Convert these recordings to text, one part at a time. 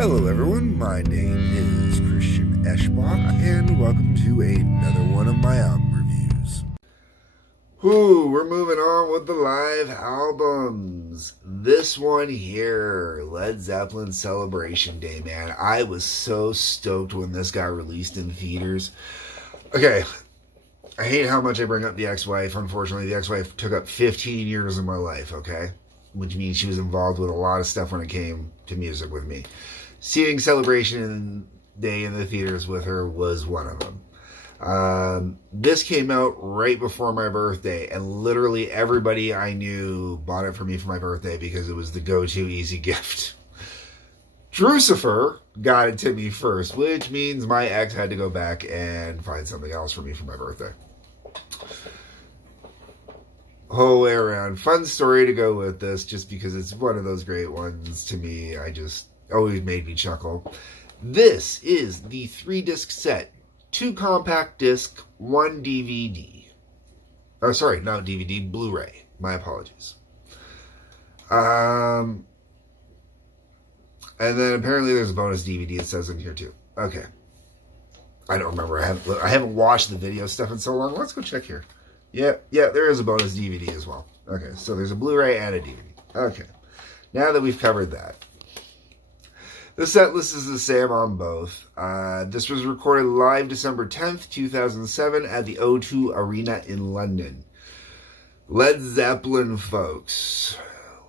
Hello everyone, my name is Christian Eschbach, and welcome to another one of my album reviews. We're moving on with the live albums. This one here, Led Zeppelin Celebration Day, man. I was so stoked when this got released in theaters. Okay, I hate how much I bring up the ex-wife. Unfortunately, the ex-wife took up 15 years of my life, okay? Which means she was involved with a lot of stuff when it came to music with me. Seeing Celebration Day in the theaters with her was one of them. This came out right before my birthday, and literally everybody I knew bought it for me for my birthday because it was the go-to easy gift. Drucifer got it to me first, which means my ex had to go back and find something else for me for my birthday. Whole way around. Fun story to go with this, just because it's one of those great ones to me. I just always made me chuckle. This is the 3-disc set. 2 compact disc, 1 DVD. Oh, sorry, not DVD, Blu-ray. My apologies. And then apparently there's a bonus DVD, it says in here too. Okay. I don't remember. I haven't watched the video stuff in so long. Let's go check here. Yeah, there is a bonus DVD as well. Okay, so there's a Blu-ray and a DVD. Okay, now that we've covered that. The set list is the same on both. This was recorded live December 10th, 2007 at the O2 Arena in London. Led Zeppelin, folks.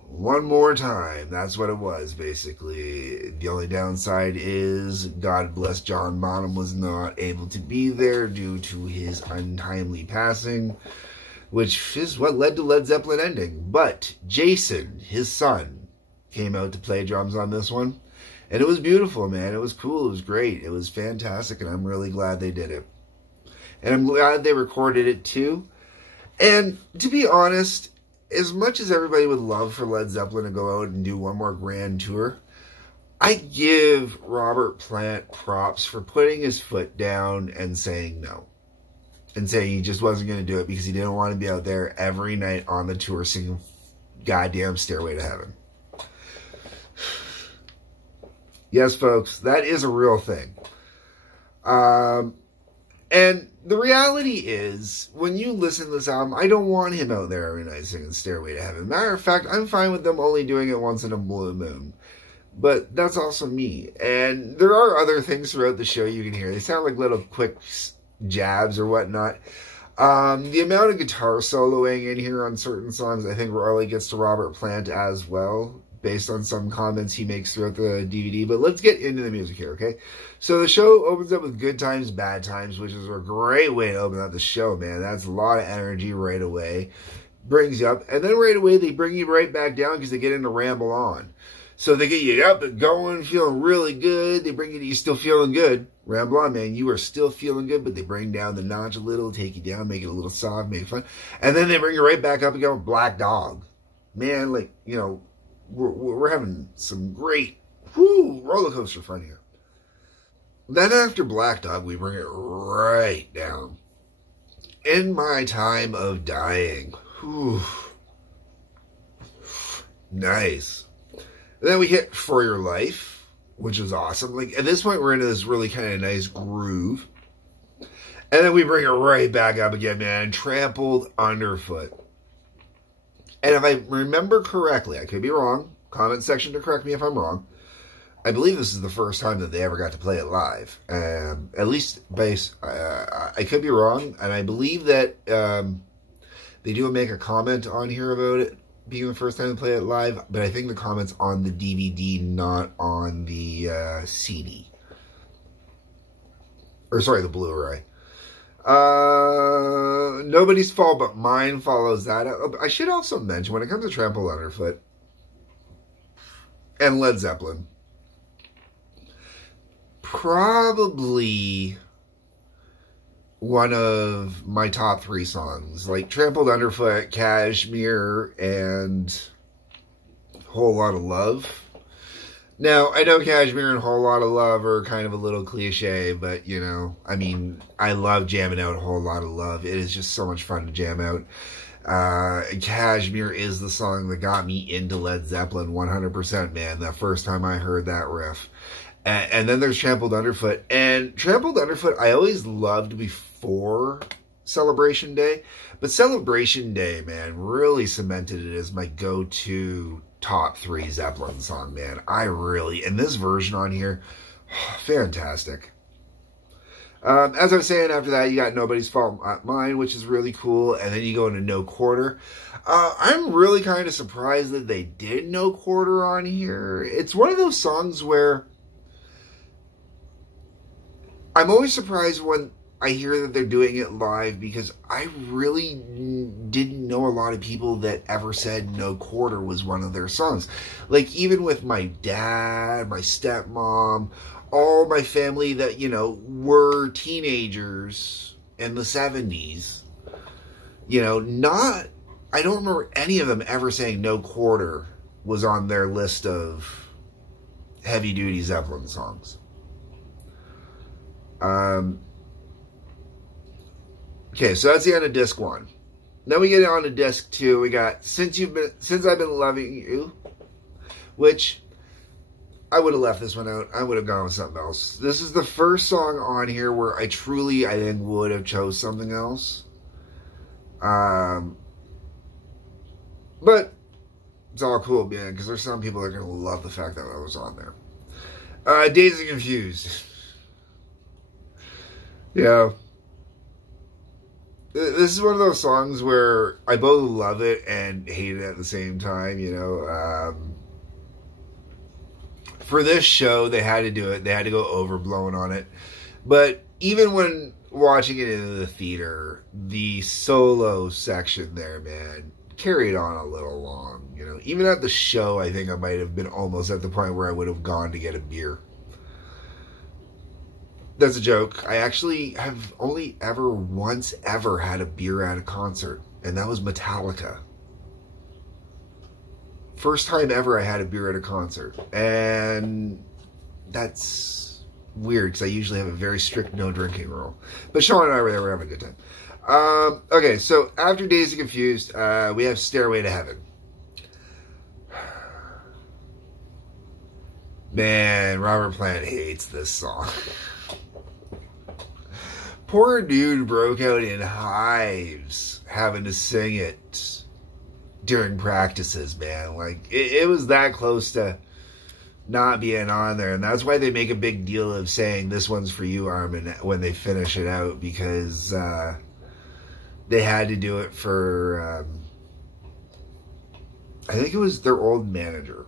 One more time. That's what it was, basically. The only downside is, God bless John Bonham, was not able to be there due to his untimely passing, which is what led to Led Zeppelin ending. But Jason, his son, came out to play drums on this one. And it was beautiful, man. It was cool. It was great. It was fantastic, and I'm really glad they did it. And I'm glad they recorded it, too. And to be honest, as much as everybody would love for Led Zeppelin to go out and do one more grand tour, I give Robert Plant props for putting his foot down and saying no. And saying he just wasn't going to do it because he didn't want to be out there every night on the tour singing goddamn Stairway to Heaven. Yes, folks, that is a real thing. And the reality is, when you listen to this album, I don't want him out there every night singing Stairway to Heaven. Matter of fact, I'm fine with them only doing it once in a blue moon. But that's also me. And there are other things throughout the show you can hear. They sound like little quick jabs or whatnot. The amount of guitar soloing in here on certain songs, I think really gets to Robert Plant as well, based on some comments he makes throughout the DVD. But let's get into the music here, okay? So the show opens up with Good Times, Bad Times, which is a great way to open up the show, man. That's a lot of energy right away. Brings you up. And then right away, they bring you right back down because they get into Ramble On. So they get you up and going, feeling really good. They bring you to you still feeling good. Ramble On, man. You are still feeling good, but they bring down the notch a little, take you down, make it a little soft, make it fun. And then they bring you right back up again with Black Dog. Man, like, you know, we're having some great roller coaster fun here. Then after Black Dog, we bring it right down. In My Time of Dying. Nice. And then we hit For Your Life, which is awesome. Like, at this point, we're into this really kind of nice groove. And then we bring it right back up again, man. Trampled Underfoot. And if I remember correctly, I could be wrong, comment section to correct me if I'm wrong, I believe this is the first time that they ever got to play it live. At least, I could be wrong, and I believe that they do make a comment on here about it being the first time to play it live, but I think the comment's on the DVD, not on the CD. Or, sorry, the Blu-ray. Nobody's Fault But Mine follows that up. I should also mention, when it comes to Trampled Underfoot and Led Zeppelin, probably one of my top 3 songs. Like Trampled Underfoot, Kashmir, and Whole Lot of Love. Now, I know Kashmir and Whole Lot of Love are kind of a little cliche, but, you know, I mean, I love jamming out a Whole Lot of Love. It is just so much fun to jam out. Kashmir is the song that got me into Led Zeppelin 100%, man. The first time I heard that riff. And then there's Trampled Underfoot. And Trampled Underfoot, I always loved before Celebration Day. But Celebration Day, man, really cemented it as my go-to top 3 Zeppelin song, man. And this version on here, fantastic. As I was saying, after that, you got Nobody's Fault Mine, which is really cool. And then you go into No Quarter. I'm really kind of surprised that they did No Quarter on here. It's one of those songs where I'm always surprised when I hear that they're doing it live, because I really didn't know a lot of people that ever said No Quarter was one of their songs. Like, even with my dad, my stepmom, all my family that, you know, were teenagers in the 70s, you know, I don't remember any of them ever saying No Quarter was on their list of heavy-duty Zeppelin songs. Okay, so that's the end of disc 1. Then we get on to disc 2. We got Since I've Been Loving You, which I would have left this one out. I would have gone with something else. This is the first song on here where I think, would have chose something else. But it's all cool, man, because there's some people that are going to love the fact that I was on there. Dazed and Confused. Yeah. This is one of those songs where I both love it and hate it at the same time, you know. For this show, they had to do it. They had to go overblown on it. But even when watching it in the theater, the solo section there, man, carried on a little long, you know. Even at the show, I think I might have been almost at the point where I would have gone to get a beer. That's a joke. I actually have only once ever had a beer at a concert, and that was Metallica. First time ever I had a beer at a concert, and that's weird because I usually have a very strict no drinking rule. But Sean and I were there, we were having a good time. Okay, so after Dazed and Confused, we have Stairway to Heaven. Man, Robert Plant hates this song. Poor dude broke out in hives having to sing it during practices, man. Like, it was that close to not being on there. And that's why they make a big deal of saying, this one's for you, Armin, when they finish it out. Because they had to do it for, I think it was their old manager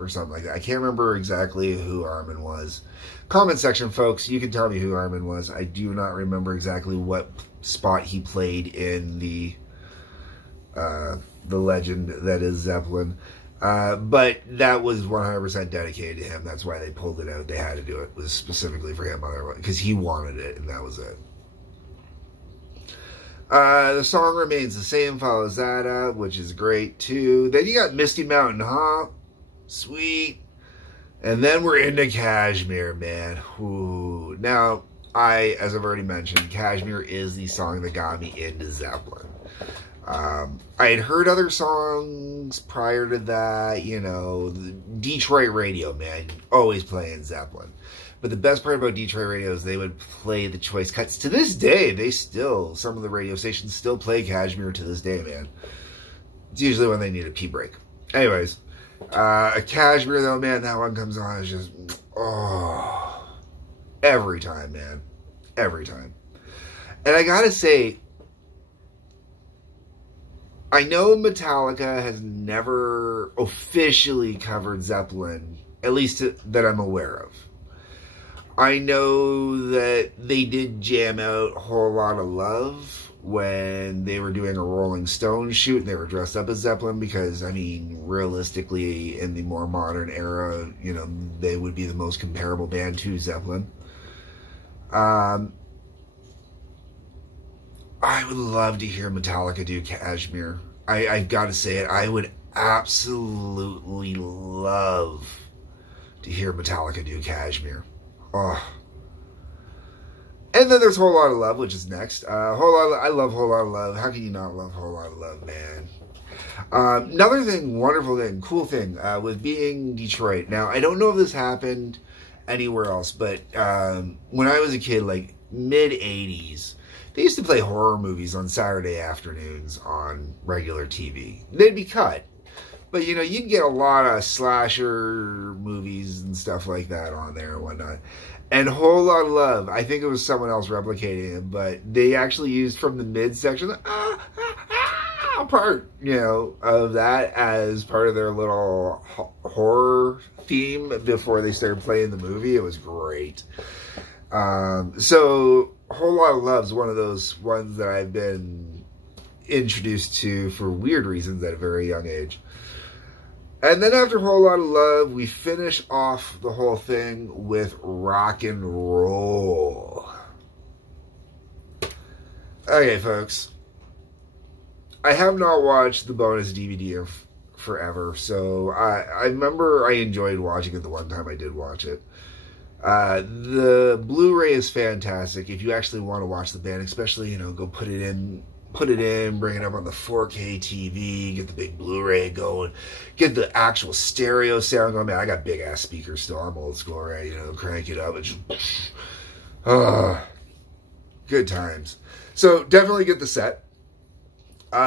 or something like that. I can't remember exactly who Armin was. Comment section, folks. You can tell me who Armin was. I do not remember exactly what spot he played in the legend that is Zeppelin. But that was 100% dedicated to him. That's why they pulled it out. They had to do it. It was specifically for him, because he wanted it, and that was it. The song remains the same, follows that up, which is great too. Then you got Misty Mountain Hop. Sweet. And then we're into Kashmir, man. Ooh. Now, as I've already mentioned, Kashmir is the song that got me into Zeppelin. I had heard other songs prior to that, you know, Detroit radio, man, always playing Zeppelin. But the best part about Detroit radio is they would play the choice cuts. To this day, some of the radio stations still play Kashmir to this day, man. It's usually when they need a pee break. Anyways, Kashmir, though, man, that one comes on, it's just, oh, every time, man. Every time. And I gotta say, I know Metallica has never officially covered Zeppelin, at least that I'm aware of. I know that they did jam out Whole Lotta Love when they were doing a Rolling Stones shoot and they were dressed up as Zeppelin because, I mean, realistically, in the more modern era, you know, they would be the most comparable band to Zeppelin. I would love to hear Metallica do Kashmir. I've got to say it. I would absolutely love to hear Metallica do Kashmir. Oh. And And then there's Whole Lot of Love, which is next. I love Whole Lot of Love. How can you not love Whole Lot of Love, man? Another thing, wonderful thing, cool thing, with being Detroit. Now, I don't know if this happened anywhere else, but when I was a kid, like mid-'80s, they used to play horror movies on Saturday afternoons on regular TV. They'd be cut. But, you know, you'd get a lot of slasher movies and stuff like that on there and whatnot. And Whole Lot of Love, I think it was someone else replicating it, but they actually used from the midsection, the part, you know, of that as part of their little horror theme before they started playing the movie. It was great. So Whole Lot of Love is one of those ones that I've been introduced to for weird reasons at a very young age. And then after Whole Lot of Love, we finish off the whole thing with rock and roll. Okay, folks. I have not watched the bonus DVD in forever, so I remember I enjoyed watching it the one time I did watch it. The Blu-ray is fantastic. If you actually want to watch the band, especially, you know, go put it in, bring it up on the 4K TV, get the big Blu-ray going, get the actual stereo sound going. Man, I got big ass speakers still. I'm old school, right? You know, crank it up. It's just, good times. So definitely get the set.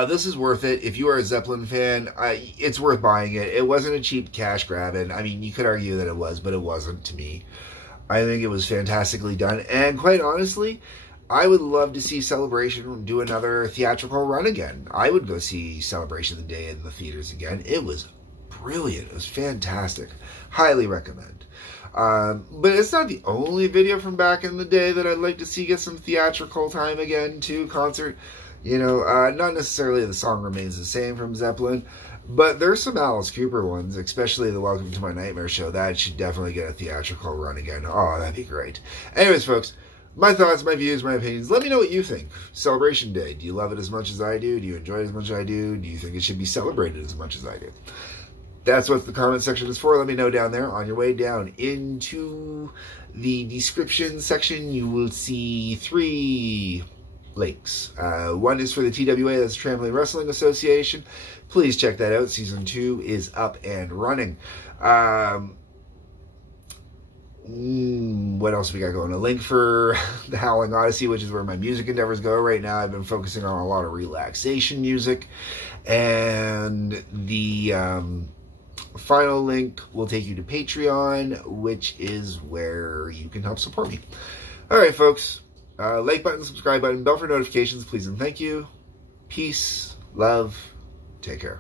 This is worth it. If you are a Zeppelin fan, it's worth buying it. It wasn't a cheap cash grab, and I mean, you could argue that it was, but it wasn't to me. I think it was fantastically done, and quite honestly, I would love to see Celebration do another theatrical run again. I would go see Celebration the Day in the theaters again. It was brilliant. It was fantastic. Highly recommend. But it's not the only video from back in the day that I'd like to see get some theatrical time again, too, concert. You know, not necessarily the song remains the same from Zeppelin, but there's some Alice Cooper ones, especially the Welcome to My Nightmare show. That should definitely get a theatrical run again. Oh, that'd be great. Anyways, folks, my thoughts, my views, my opinions. Let me know what you think. Celebration Day. Do you love it as much as I do? Do you enjoy it as much as I do? Do you think it should be celebrated as much as I do? That's what the comment section is for. Let me know down there. On your way down into the description section, you will see 3 links. One is for the TWA, that's Trampoline Wrestling Association. Please check that out. Season 2 is up and running. What else we got going? A link for the Howling Odyssey, which is where my music endeavors go right now. I've been focusing on a lot of relaxation music. And the final link will take you to Patreon, which is where you can help support me. All right, folks. Like button, subscribe button, bell for notifications, please and thank you. Peace, love, take care.